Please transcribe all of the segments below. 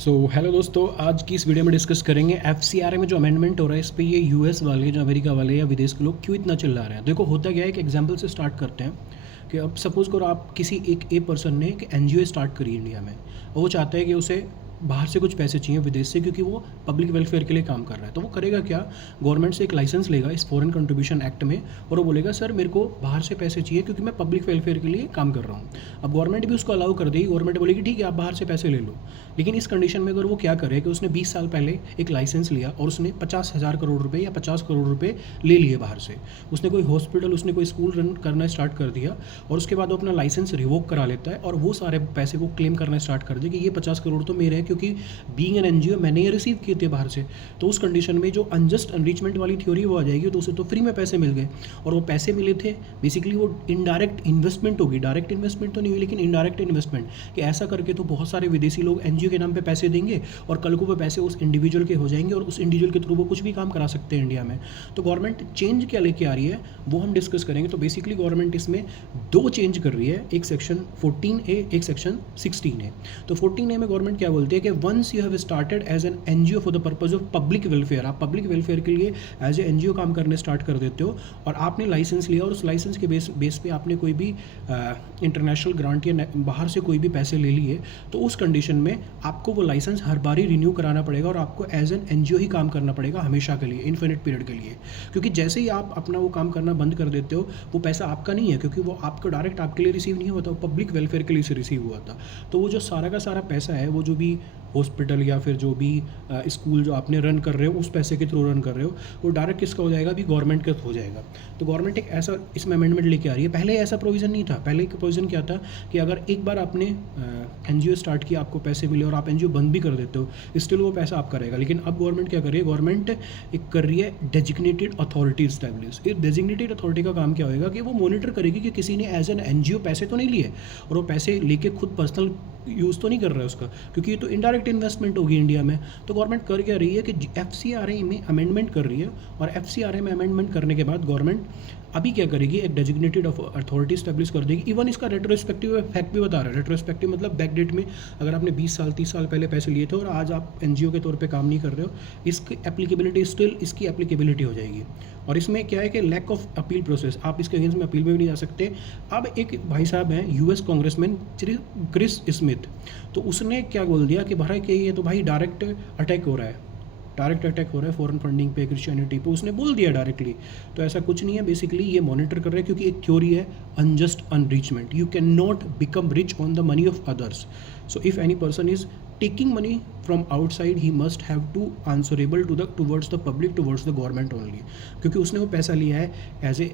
Hello दोस्तों, आज की इस वीडियो में डिस्कस करेंगे एफसीआरए में जो अमेंडमेंट हो रहा है इस पे ये यूएस वाले, जो अमेरिका वाले या विदेश के लोग क्यों इतना चिल्ला रहे हैं। देखो होता क्या है, एक एग्जांपल से स्टार्ट करते हैं कि अब सपोज़ करो आप किसी एक पर्सन ने एक एनजीओ स्टार्ट करी इंडिया में और वो चाहता है कि उसे बाहर से कुछ पैसे चाहिए विदेश से, क्योंकि वो पब्लिक वेलफेयर के लिए काम कर रहा है। तो वो करेगा क्या, गवर्नमेंट से एक लाइसेंस लेगा इस फॉरेन कंट्रीब्यूशन एक्ट में और वो बोलेगा सर मेरे को बाहर से पैसे चाहिए क्योंकि मैं पब्लिक वेलफेयर के लिए काम कर रहा हूँ। अब गवर्नमेंट भी उसको अलाउ कर देगी, गवर्नमेंट बोलेगी ठीक है आप बाहर से पैसे ले लो। लेकिन इस कंडीशन में अगर वो क्या करे कि उसने 20 साल पहले एक लाइसेंस लिया और उसने 50,000 करोड़ रुपए या 50 करोड़ रुपए ले लिए बाहर से, उसने कोई हॉस्पिटल, उसने कोई स्कूल रन करना स्टार्ट कर दिया और उसके बाद वो अपना लाइसेंस रिवोक करा लेता है और वो सारे पैसे वो क्लेम करना स्टार्ट कर दे कि ये 50 करोड़ तो मेरे हैं क्योंकि बीइंग एन एनजीओ मैंने ये रिसीव किए थे बाहर से। तो उस कंडीशन में जो अनजस्ट एनरिचमेंट वाली थ्योरी वो आ जाएगी, तो उसे तो फ्री में पैसे मिल गए और वो पैसे मिले थे बेसिकली वो इनडायरेक्ट इन्वेस्टमेंट होगी, डायरेक्ट इन्वेस्टमेंट तो नहीं हुई लेकिन इनडायरेक्ट इन्वेस्टमेंट, कि ऐसा करके तो बहुत सारे विदेशी लोग एनजीओ के नाम पे पैसे देंगे और कल को वो पैसे उस इंडिविजुअल के हो जाएंगे और उस इंडिविजुअल के थ्रू वो कुछ भी काम करा सकते हैं इंडिया में। तो गवर्नमेंट चेंज क्या लेके आ रही है वो हम डिस्कस करेंगे। तो बेसिकली गवर्नमेंट इसमें दो चेंज कर रही है, एक सेक्शन 14A, एक सेक्शन 16A। तो 14A में गवर्नमेंट क्या बोलती है कि once you have started as an NGO for the purpose of public welfare, आप पब्लिक वेलफेयर के लिए एज ए एनजीओ काम करने स्टार्ट कर देते हो और आपने लाइसेंस लिया और उस लाइसेंस के बेस पे आपने कोई भी इंटरनेशनल ग्रांट या बाहर से कोई भी पैसे ले लिए, तो उस कंडीशन में आपको वो लाइसेंस हर बार ही रिन्यू कराना पड़ेगा और आपको एज एन एनजीओ ही काम करना पड़ेगा हमेशा के लिए, इन्फिनिट पीरियड के लिए। क्योंकि जैसे ही आप अपना वो काम करना बंद कर देते हो वो पैसा आपका नहीं है, क्योंकि वो आपको डायरेक्ट आपके लिए रिसीव नहीं हुआ था, वो पब्लिक वेलफेयर के लिए से रिसीव हुआ था। तो वो जो सारा का सारा पैसा है, वो जो भी हॉस्पिटल या फिर जो भी स्कूल जो आपने रन कर रहे हो उस पैसे के थ्रू रन कर रहे हो, वो डायरेक्ट किसका हो जाएगा, अभी गवर्नमेंट का हो जाएगा। तो गवर्नमेंट एक ऐसा इसमें अमेंडमेंट लेके आ रही है। पहले ऐसा प्रोविज़न नहीं था। पहले एक प्रोविज़न क्या था कि अगर एक बार आपने एनजीओ स्टार्ट किया, आपको पैसे मिले और आप एनजीओ बंद भी कर देते हो, स्टिल वो पैसा आपका रहेगा। लेकिन अब गवर्नमेंट क्या कर रही है, गवर्नमेंट एक कर रही है डेजिग्नेटेड अथॉरिटी स्टैब्लिश। ये डेजिग्नेटेड अथॉरिटी का काम क्या होएगा कि वो मॉनिटर करेगी कि किसी ने एज एन एनजीओ पैसे तो नहीं लिए और वो पैसे लेके खुद पर्सनल यूज़ तो नहीं कर रहा है उसका, क्योंकि ये तो इनडायरेक्ट इन्वेस्टमेंट होगी इंडिया में। तो गवर्नमेंट कर क्या रही है कि एफसीआरए में अमेंडमेंट कर रही है और एफसीआरए में अमेंडमेंट करने के बाद गवर्नमेंट अभी क्या करेगी, एक डेजिग्नेटेड अथॉरिटी स्टैब्लिश कर देगी। इवन इसका रेट्रोस्पेक्टिव इफेक्ट भी बता रहा है। रेट्रोस्पेक्टिव मतलब बैक डेट में अगर आपने 20 साल 30 साल पहले पैसे लिए थे और आज आप एनजीओ के तौर पे काम नहीं कर रहे हो, इसकी एप्लीकेबिलिटी स्टिल इसकी एप्लीकेबिलिटी हो जाएगी। और इसमें क्या है कि लैक ऑफ अपील प्रोसेस, आप इसके अगेंस्ट में अपील में भी नहीं जा सकते। अब एक भाई साहब हैं यूएस कांग्रेसमैन क्रिस स्मिथ, तो उसने क्या बोल दिया कि भाई कि ये तो भाई डायरेक्ट अटैक हो रहा है, डायरेक्ट अटैक हो रहा है फॉरेन फंडिंग पे, क्रिश्चियनिटी पे, उसने बोल दिया डायरेक्टली। तो ऐसा कुछ नहीं है, बेसिकली ये मॉनिटर कर रहे हैं क्योंकि एक थ्योरी है unjust enrichment. You can not become rich on the money of others. So if any person is taking money from outside he must have to answerable to the towards the public, towards the government only, क्योंकि उसने वो पैसा लिया है as a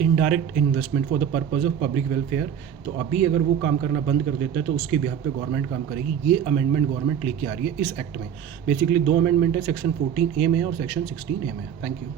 indirect investment for the purpose of public welfare. तो अभी अगर वो काम करना बंद कर देता है तो उसके बिहाफ पे गवर्नमेंट काम करेगी। ये अमेंडमेंट गवर्नमेंट लेके आ रही है इस एक्ट में। बेसिकली दो अमेंडमेंट है, सेक्शन 14A में और सेक्शन 16A में। Thank you.